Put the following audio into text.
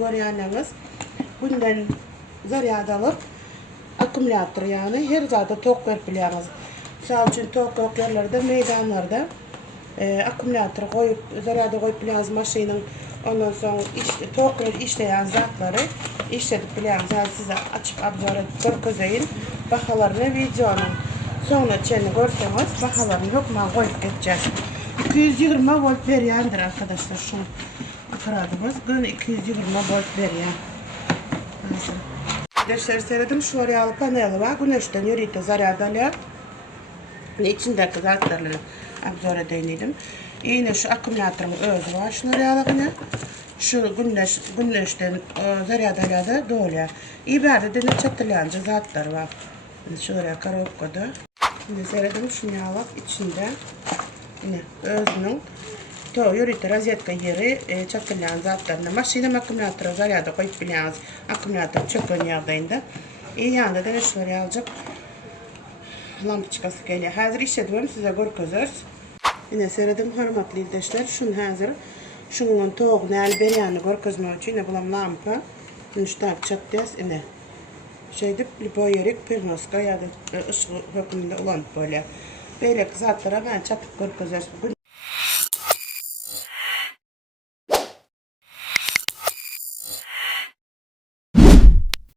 görýänleriniz bundan zaryad alıp akkumulyator yani her zada tok berip bilýäňiz. Misal üçin tok yerlerde, meydanlarda akkumulyator koyup, zaryada koyup bilýäňiz maşynyň ondan soň tok işleýän zatlary işledip bilýäňiz. Hal size açyp obzor edip görkezeýin. Bahalaryny videonyň soňuna çenli görseňiz, bahalaryny hukman koyup geçeceğiz. 220 volt berýändir arkadaşlar şu aparatymız. Gün 220 volt berýän. Arkadaşlar seyredim şu oraya paneli var. Güneşten yürüyüp zaryad alýar. İçindeki zatlarını obzor edeyim. Yine şu akkumulyatorun özü var. Şunu realıqına. Şu güneşten zaryad alýar dolýar. İberde de çatylýanjy zatlar var. Şuraya koropkada. Yine seyredim şunu alıp içinde yine özünün yürüyüp rozetka yeri çatylýan zatlarını maşyna akkumulyatora zaryada koyup bilýäňiz. Akkumulyator çökön ýagdaýynda. Ýanda da şuraya aljak lampoçkası gelýär. Häzir işledibem size görkezers. Yine seyredim hormatly izleşler. Şunu häzir şunun toğ näl berýäni görkezmek üçin ine bulam lampa. Şunu çatdýas ine. Şeydip lipoyerik pirnoska ýa-da ışık hökmünde ulanıp bolýar. Beýle zatlara ben çatyp görkezers.